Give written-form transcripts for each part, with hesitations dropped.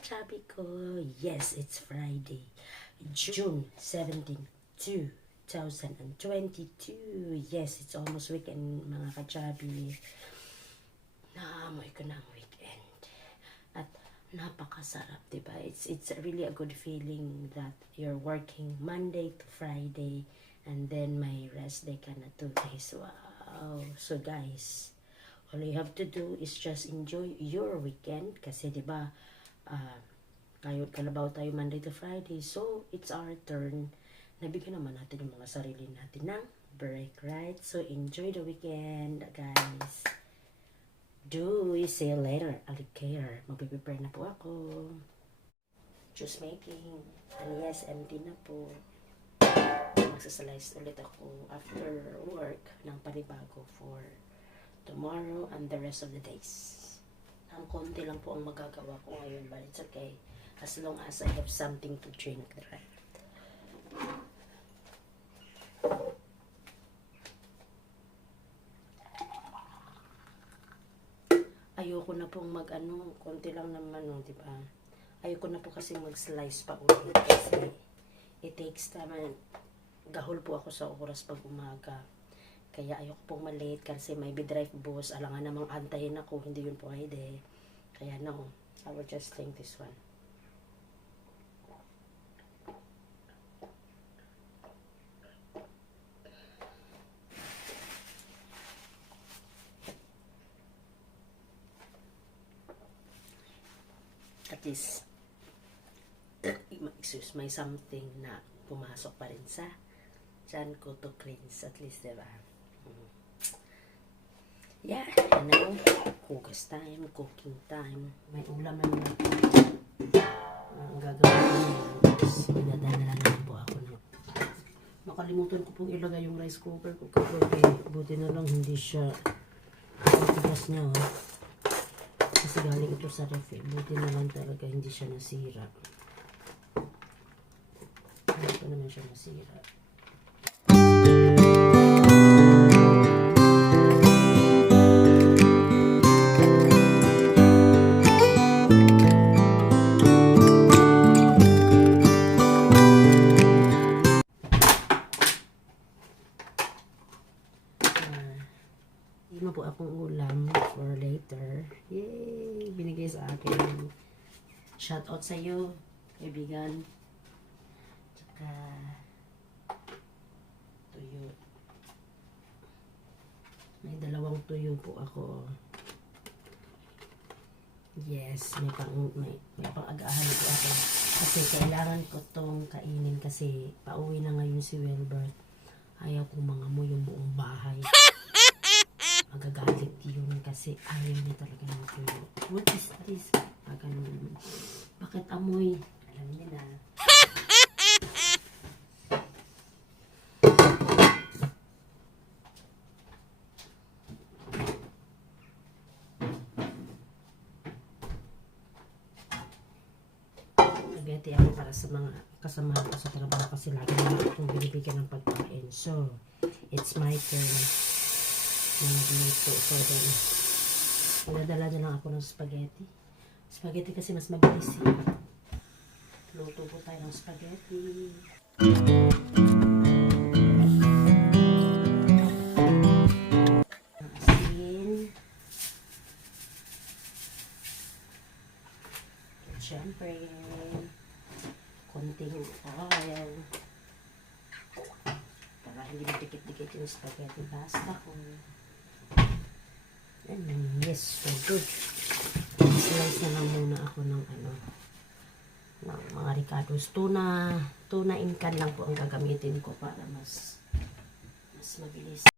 kachabi ko. Yes, it's Friday, June 17, 2022. Yes, it's almost weekend mga kachabi. Naamoy ko ng weekend. At napakasarap, diba? It's really a good feeling that you're working Monday to Friday and then may rest day ka na 2 days. Wow! So guys, all you have to do is just enjoy your weekend kasi diba, kalabaw tayo Monday to Friday. So, it's our turn. Nabigyan naman natin yung mga sarili natin ng break, right? So, enjoy the weekend, guys. Do we see you later? Alligator. Magpiprepare na po ako. Juice making. And yes, empty na po. Magsasalice ulit ako after work ng panibago for tomorrow and the rest of the days. Ang konti lang po ang magagawa ko ngayon, but it's okay. As long as I have something to drink, right? Ayoko na pong konti lang naman, di ba? Ayoko na po kasi mag-slice pa ulit kasi it takes time. Gahol po ako sa oras pag umaga. Kaya ayoko pong malate kasi may be-drive bus. Alangan namang antayin ako, hindi yun pwede. Kaya no, I will just drink this one. At least, excuse, may something na pumasok pa rin sa tiyan ko to cleanse. At least, diba? Yeah, and now, hugas time, cooking time. May ulam naman ako. Ang gagawin ko ngayon, dinadala lang po ako na. Makalimutan ko pong ilagay yung rice cooker ko. Kapag buti na lang hindi siya matigas niya. Kasi galing ito sa ref. Buti na lang talaga hindi siya nasira. Hindi pa naman siya nasira. Hindi po akong ulam for later. Yay! Binigay sa akin. Shout out sa iyo, kaibigan. Tsaka tuyo. May 2 tuyo po ako. Yes, may pang-agahan po ako. Kasi kailangan ko tong kainin kasi pauwi na ngayon si Wilbert. Ayaw kong mangamoy yung buong bahay. Magagalit yun kasi ayaw niya talaga ng tuyo. What is this? Bakit amoy? Alam niya na. Nagati ako para sa mga kasamahan ko sa trabaho kasi lagi na akong binibigyan ng pagkain. So, it's my turn. Nandito. So, then, nadala na lang ako ng spaghetti. Spaghetti kasi mas mabilis. Luto po tayo ng spaghetti. Asin. Siyempre, konting oil. Para hindi dikit-dikit yung spaghetti pasta ko. And yes, so good. Slice na lang muna ako ng ng mga ricados. Tuna in can lang po ang gagamitin ko para mas mabilis.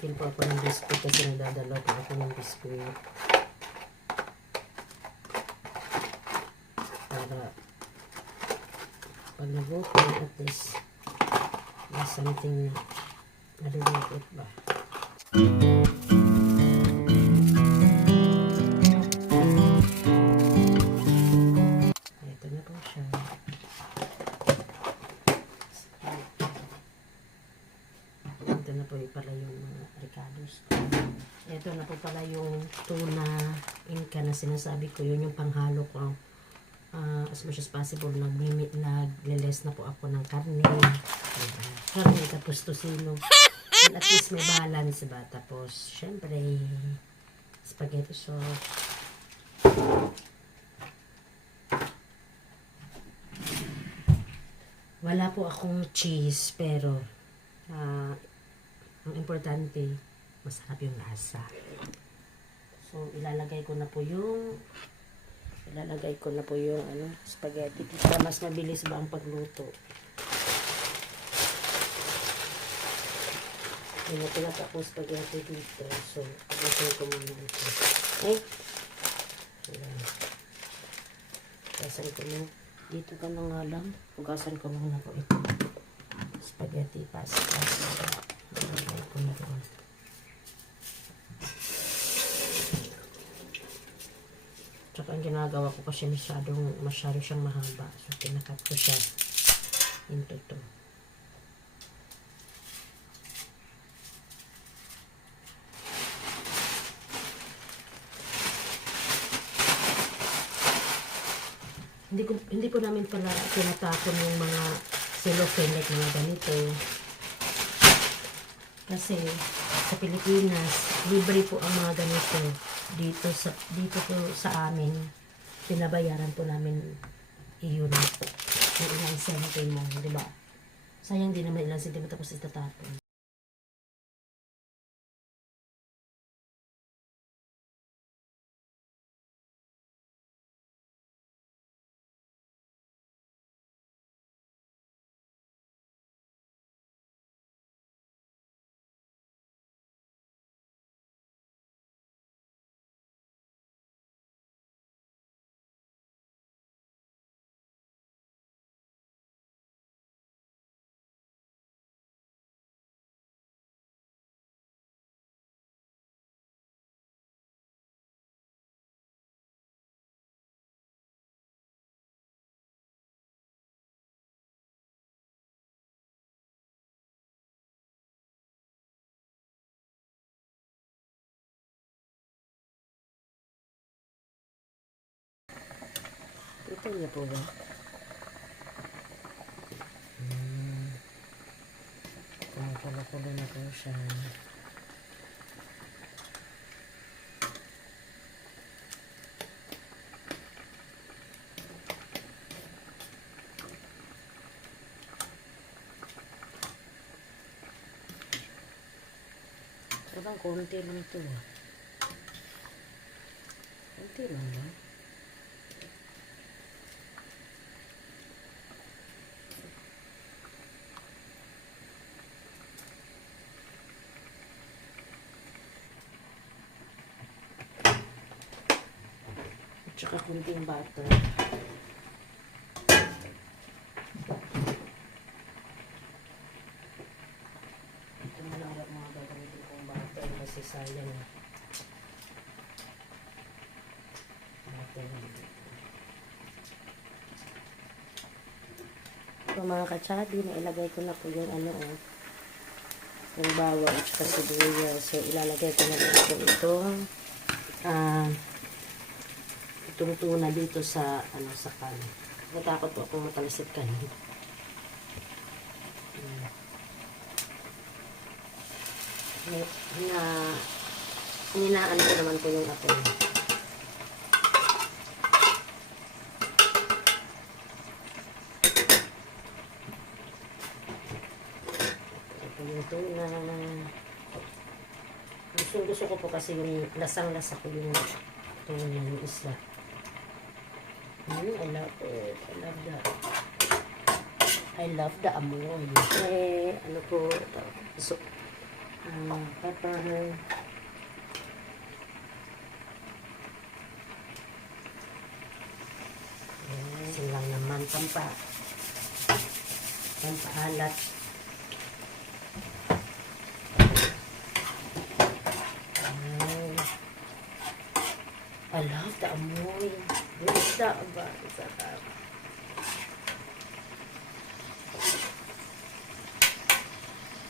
Pin po ako ng biscuit kasi nadadalaw po ako ng biscuit. Para pag nag-open, at least may something na nalulupot ba. Ito na po siya. Ito na po pala yung mga ricados. Ito na po pala yung tuna inca na sinasabi ko. Yun yung panghalo ko. As much as possible, nagle-less na po ako ng karne. Karne tapos tosino. And at least may balance ba. Tapos, syempre, spaghetti sauce. Wala po akong cheese, pero ang importante, masarap yung lasa. So, ilalagay ko na po yung spaghetti para mas mabilis ba ang pagluto. Pinatulak akong spaghetti dito. So, pagluto ko muna ito. Okay? Ayan. Hugasan ko na. Dito ka na nga lang. Hugasan ko muna po ito. Spaghetti pasta. Ilagay ko na doon. Tsaka ang ginagawa ko kasi masyado siyang mahaba. So, pinakat ko siya into to. Hindi po namin pala tinatapon yung mga cellophane like mga ganito. Kasi sa Pilipinas, libre po ang mga ganito. Dito po sa amin, pinabayaran po namin iyon. Yung ilang sentimo, di ba? Sayang din naman ilang sentimo tapos itatapon. Ito niya po ba? Kulo-kulo na po siya. Parang konti lang ito. Konti lang ba? Tsaka kunting butter. Ito na lang mga gagamitin kong butter kasi sayang. Butter. So mga katsadi, nailagay ko na po yung yung bawang at sibuyas. So ilalagay ko na po itong itong tuna dito sa sa pan. Natakot po akong matalasit kanin. Hinaan ko naman po yung apoy. Ito yung tuna. Gusto ko po kasi yung lasang-lasa ko yung tuna, yung isla. I love it. I love that. I love the amoy. Pepper. Silang naman pampaalat. I love the amoy. Isda ba? Sarap.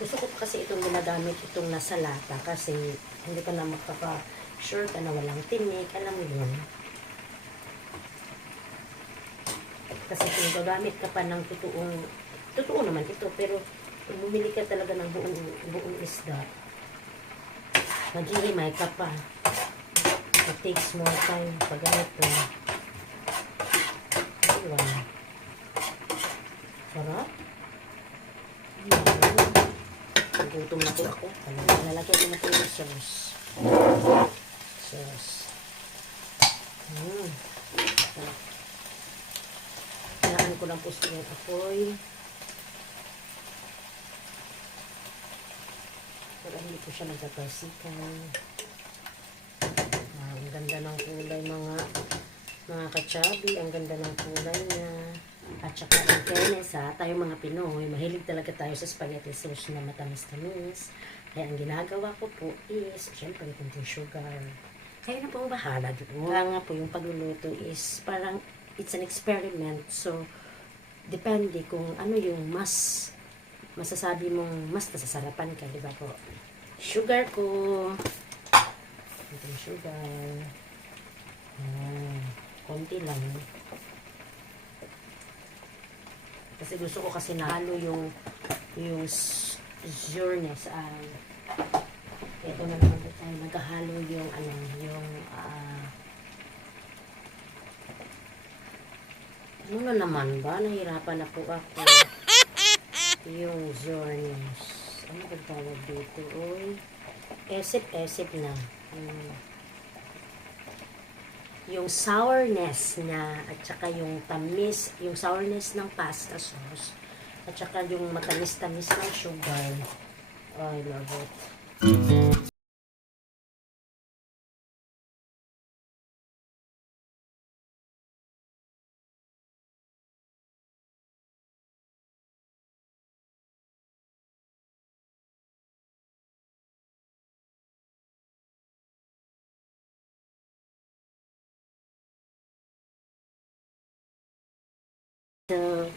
Gusto ko kasi itong ginagamit, itong nasa lata kasi hindi ka na makaka-sure ka na walang tinik. Alam mo yun. Kasi kung gagamit ka pa ng totoo naman ito, pero kung bumili ka talaga ng buong isda, maghihimay ka pa. It takes more time pag ganito. Diba? Sarap. Gutom na po ako. Lalagyan ko na po yung sauce. Kailangan ko lang po yung apoy. Para hindi po siya nagkakalsikan. Ang ganda ng kulay mga kachabi. Ang ganda ng kulay niya. At saka in fairness tayo mga Pinoy, mahilig talaga tayo sa spaghetti sauce na matamis-tamis. Kaya ang ginagawa ko po is, syempre, kunting sugar. Kayo na po ang bahala doon. Kaya nga po yung pagluluto is parang it's an experiment. So, depende kung ano yung mas masasabi mong mas nasasarapan ka, di ba po? Sugar ko. Kunting sugar. Konti lang. Kasi gusto ko kasi nahalo yung sureness. Ito na naman tayo naghahalo yung ano na naman ba? Nahirapan na po ako. Yung sureness. Ano ba tawag dito? Uy. Esip na. Yung sourness niya at saka yung tamis, yung sourness ng pasta sauce at saka yung matamis-tamis ng sugar. Oh, I love it.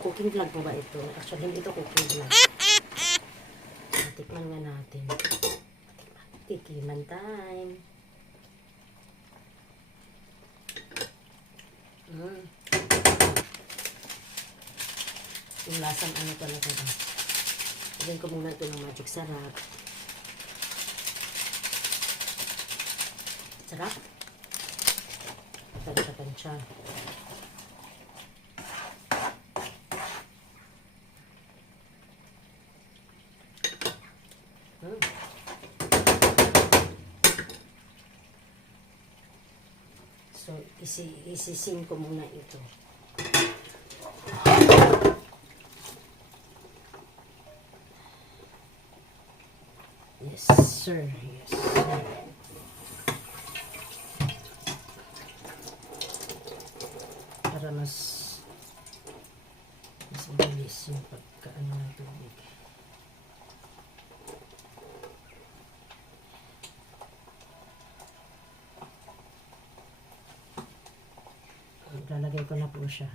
Cooking vlog po ba ito? Actually, hindi ito cooking vlog. Tikman nga natin. Tikiman time. Yung lasang ano talaga ba? Lagyan ko muna ito ng magic sarap. Sarap. Tansya-tansya. So, isisin ko muna ito. Yes, sir. Yes, sir. Para mas bilis yung pagkaano ng tubig. Lalagay ko na po siya.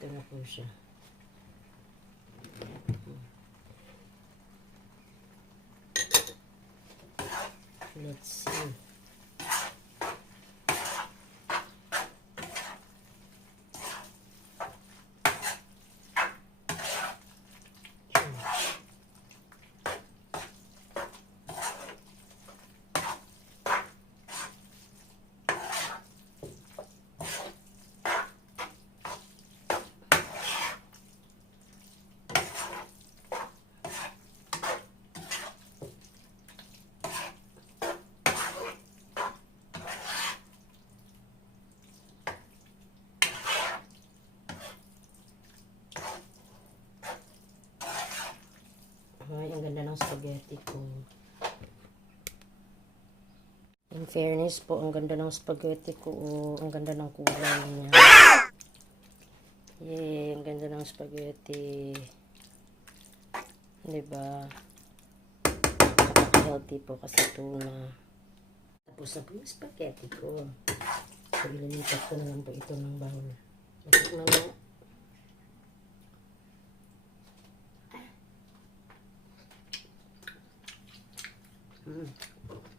Ito na po siya. Let's see. ganda ng spaghetti ko. In fairness po, ang ganda ng spaghetti ko. Oh. Ang ganda ng kulay niya. Yay, ang ganda ng spaghetti. Diba? Healthy po kasi tuna. Tapos na po yung spaghetti ko. So, ililipat ko na lang po ito ng bowl. Matikman mo.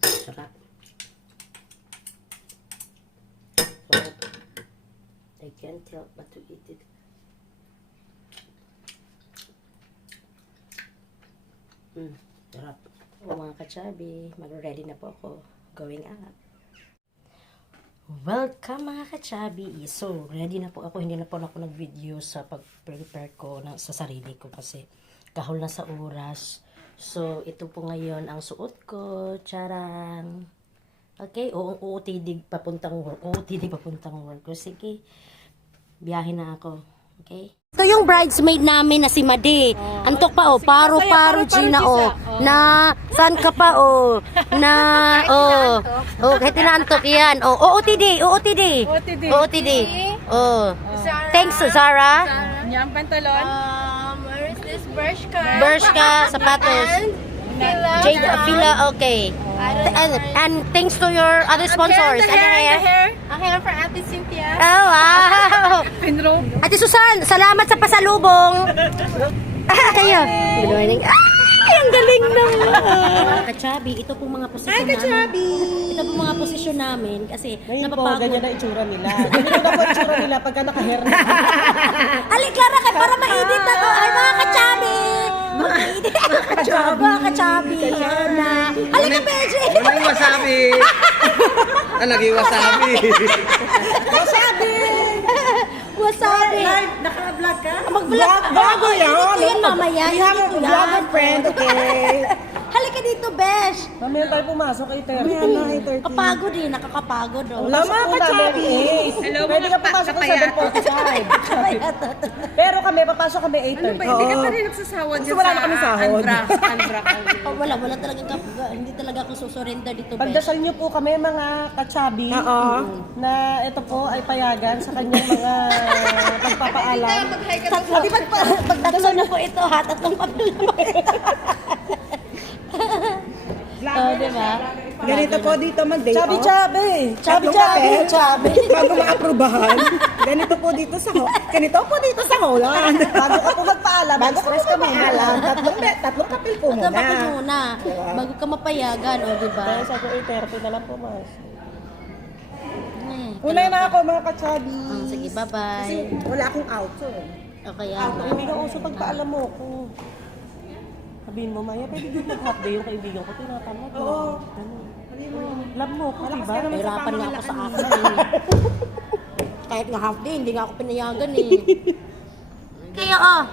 Sarap. Sarap. I can't help but to eat it. Sarap. O mga kachabi, mag-ready na po ako. Going up. Welcome mga kachabi. So, ready na po ako. Hindi na po ako nag-video sa pag-prepare ko sa sarili ko kasi kahol na sa oras. So, ito po ngayon ang suot ko. Charang. Okay, OOTD papuntang work. OOTD papuntang work. Sige, biyahe na ako. Okay? Ito yung bridesmaid namin na si Madi. Antok pa, paro-paro, Gina, na, saan ka pa, na, kahit inaantok yan, OOTD. Thanks, Zara. Yung pantalon. Where is this? Bershka. Bershka, sapatos. Jade, Fila, okay. And thanks to your other sponsors. The hair for Ate Cynthia. Oh, wow. Pinrobe. Ate Susan, salamat sa pasalubong. Kayo. Good morning. Ay, ang galing naman. Kachabi, ito pong mga posisyon namin. Ito pong mga posisyon namin kasi Ngayon po, napapagod. ganyan na itsura nila. Ganyan na po itsura nila pagka naka-hair na. Aliklara ka para mainit ako. Ay, mga kachabi. Mainit. Mga kachabi. Halika, Beji. Walang wasabi. Naging wasabi. Wasabi. Naka-vlog ka? Mag-vlog. Bago yan. Ito yan mamaya. We have a vlogger friend, okay? Halika dito, Besh. Mamaya tayo pumasok kay 30. Kapagod eh. Nakakapagod. Oh. Wala mga kachabi. Hello, Pwede ka mga papasok sa kapayato. 7:45. Pero kami, papasok kami 8:30. Ano ba? Hindi ka pa rin nagsasawad Kasi wala na kami sahod. Wala talagang kapuga. Hindi talaga ako susurrender dito, Besh. Pagdasal niyo po kami mga kachabi na ito po ay payagan sa kanyang mga pagpapaalam. Pagtatlo na po ito, ha? Tatlong papel na po ito. Diba? Ganito po dito mag-day off. Chabi. Bago ma-aprobahan. Ganito po dito sa Holland. Bago ka po magpaalam, Bago stress ka kami. maalam, tatlong kapil po Tatlong muna. papel muna. Bago ka mapayagan, o diba? Kaya sa ko 8:30 na lang po, mas. Unay na ako mga kachabi. Sige, bye-bye. Wala akong out. So. Okay, Hindi ka uso pagpaalam mo ko. Sabihin mo, Maya, pwede din mag-half day yung kaibigan ko. Tinatanong ko. Oo. Love mo ko, diba? Hirapan nga ako sa akin eh. Kahit nga half day, hindi nga ako pinayagan eh. Kaya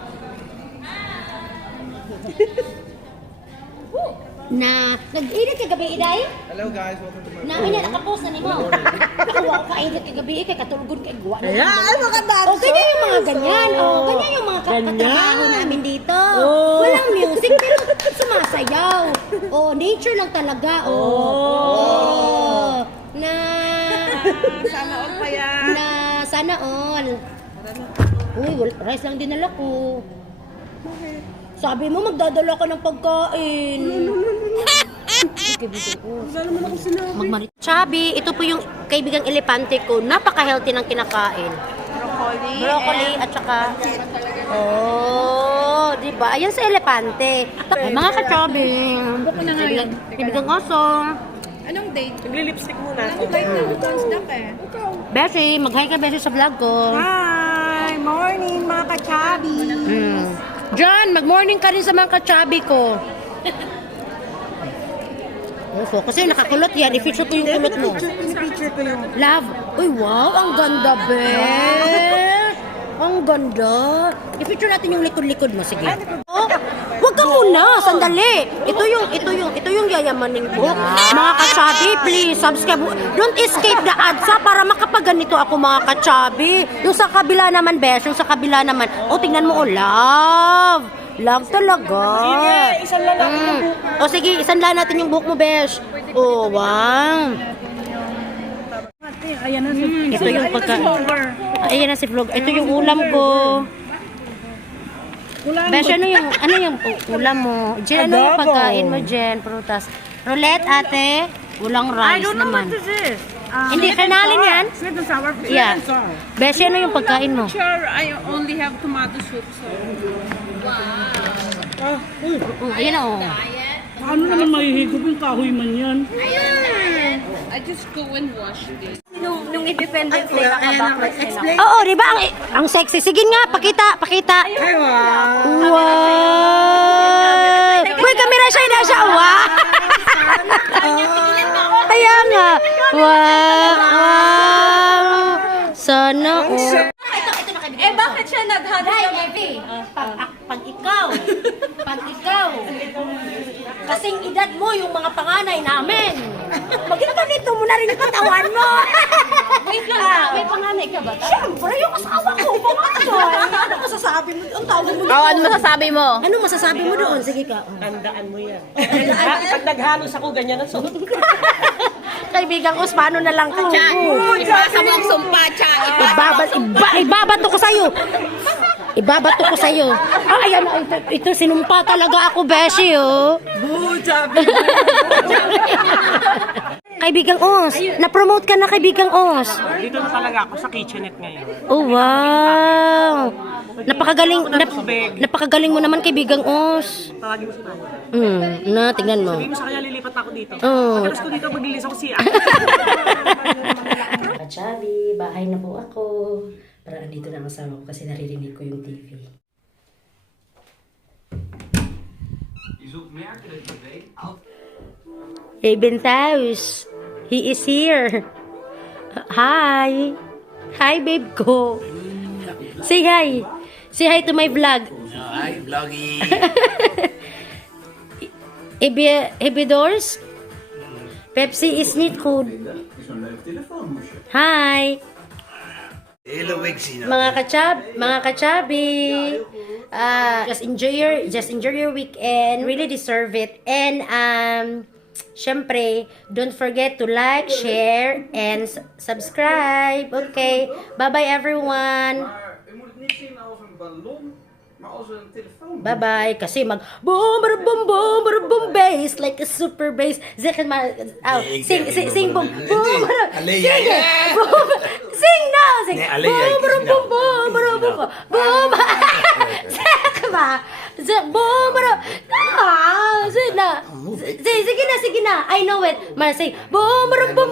na nag-edit ka gabi, Iday? Hello guys, welcome to my Namin yan, nakapost na ni mo. Nakawa ko ka-edit ka gabi, kay katulgon kay guwa na. Ay, mga dance. O, ganyan yung mga ganyan. O, ganyan yung mga katrabaho namin dito. Walang music, pero sumasayaw. O, nature lang talaga. O, na... Sana all pa yan. Na, sana all. Uy, rice lang dinala ko. Sabi mo, magdadala ka ng pagkain. Wala naman ako sinabi. Chabi, ito po yung kaibigang elepante ko. Napaka-healthy ng kinakain. Broccoli at saka... Oh, di ba? Ayan sa elepante. Ay, mga kachabi. Kaibigang oso. Anong date? Nagli-lipstick muna. Anong flight na bukas na eh? Beshi, mag-hi ka Beshi sa vlog ko. Hi! Morning mga kachabi. John, mag-morning ka rin sa mga kachabi ko. Oso, kasi nakakulot yan. I-feature ko yung kulot mo. Picture ko yung... Love. Uy, wow. Ang ganda, Besh. Ang ganda. I-feature natin yung likod-likod mo. Sige. Oh, wag ka muna. Sandali. Ito yung yayamaning ko. Mga kachabi, please subscribe. Don't escape the ads para makapaganito ako mga kachabi. Yung sa kabila naman, Besh. Yung sa kabila naman. Oh, tingnan mo, oh, love. Love talaga. Sige, isang lang natin yung buhok. O sige, isanla natin yung buhok mo, Besh. Oh, wow. Ayan na si Ito yung pagka... Ayan na si vlog. Ito yung ulam ko. Besh, ano yung ulam mo? Jen, ano yung Adobo. pagkain mo, Jen? Prutas. Roulette, ate. Ulang rice naman. is. Hindi, karnalin yan. Sweet and sour. Yeah. Besh, ano yung pagkain mo? Sure, I only have tomato soup, so. Ayan na, oh. Paano naman mahihigop yung kahoy man yan? I just go and wash this. Nung Independence Day, nakabaklas nila. Oo, di ba? Ang sexy. Sige nga, pakita. Ay, wow. Wow! Uy, kamera siya, hindi siya. Wow! Kaya nga. Wow! Sana, oh. Bakit siya naghanap Pag ikaw, kasing edad mo yung mga panganay namin. Magkita mo na rin yung katawan mo. Wait lang, may panganay ka ba? Siyempre, yung asawa ko, panganay. Ano masasabi mo? Ang tawag mo doon? ano masasabi mo? Ano masasabi mo doon? Sige ka. Tandaan mo yan. Pag naghalos ako, ganyan ang suot. Kaibigan ko, paano na lang ka? Ipasa mo ang sumpa, Cha. Ibabato ko sa'yo. Ibabato ko sa'yo. Ayan, ito sinumpa talaga ako, Beshi, oh. Kaibigang Os, na-promote ka na, Kaibigang Os. Dito na talaga ako sa kitchenette ngayon. Oh, wow. Napakagaling mo naman, Kaibigang Os. Tawagin mo si Maya. Tingnan mo. Sabihin mo sa kanya, lilipat ako dito. Oh. Pagkatas ko dito, maglilis ako siya. Kachabi, bahay na po ako. Para andito na ang kasama ko kasi naririnig ko yung TV. Hey, Bentaus. He is here. Hi. Hi, babe ko. Say hi. Say hi to my vlog. Ay, vloggy. Ebidors? Pepsi is niet goed. Hi. Hello, Wixie. Mga kachabi. Just enjoy your weekend. Really deserve it. And syempre, don't forget to like, share, and subscribe. Okay. Bye-bye everyone. Je moet het niet zien als een ballon, maar als een telefoon. Bye-bye. Kasi mag boom, boom, boom, boom, boom, bass. Like a super bass. Zeg maar. Sing, boom. Boom, Alleen sing jij. it. Boom. Sing now. Sing. Nee, alleen jij. Boom, boom, boom, boom, boom, boom. Boom. Zeg maar. Zeg, boom, boom. Sige na. Sige na. I know it. Maar sing. Boom, boom, boom,